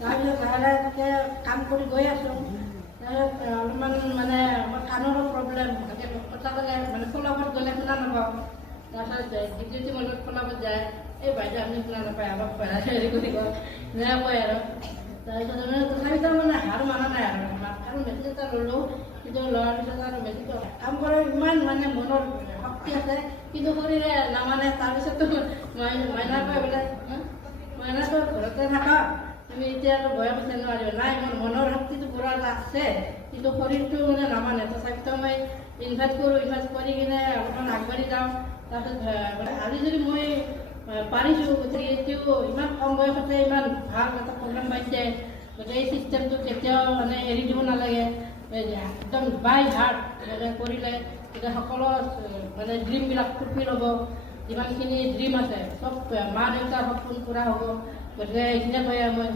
তাৰপিছত লাহে লাহে কাম কৰি গৈ আছোঁ। অলপমান মানে আমাৰ কাণৰো প্ৰব্লেম, কথা ক'লে মানে ফলাফল গ'লে শুনা নাপাওঁ। তাৰপিছত ডিউটি মলত ফলাফল যায়, এই বাইদেউ আমি শুনা নাপায়, অলপ হেৰি কৰি কয় কয় আৰু। তাৰপিছত তথাপিতো মানে হাৰ মানা নাই আৰু মেচিন এটা ল'লোঁ, কিন্তু লোৱাৰ পিছত আৰু মেচিনটো কাম কৰাৰ ইমান মানে মনৰ শক্তি আছে, কিন্তু শৰীৰে নামানে। তাৰপিছতো মাইনা কয় বোলে মাইনাটো ঘৰতে থাকা, তুমি এতিয়া আৰু বয়স আছে নোৱাৰিবা। নাই, মোৰ মনৰ শক্তিটো পুৰা আছে, কিন্তু শৰীৰটো মানে নামানে। তথাপিতো মই ইনভাইট কৰোঁ, ইনভাইট কৰি কিনে অলপমান আগবাঢ়ি যাওঁ। তাৰপিছত আজি যদি মই পাৰিছোঁ, গতিকে এতিয়াও ইমান কম বয়সতে ইমান ভাল এটা প্ৰগ্ৰাম পাইছে, গতিকে এই চিষ্টেমটো কেতিয়াও মানে এৰি দিব নালাগে। একদম বাই হাৰ্ট কৰিলে গতিকে সকলো মানে ড্ৰিমবিলাক ফুলফিল হ'ব। যিমানখিনি ড্ৰিম আছে চব মা দেউতাৰ সপোন পূৰা হ'ব। গতিকে এইখিনিয়ে কৈ মই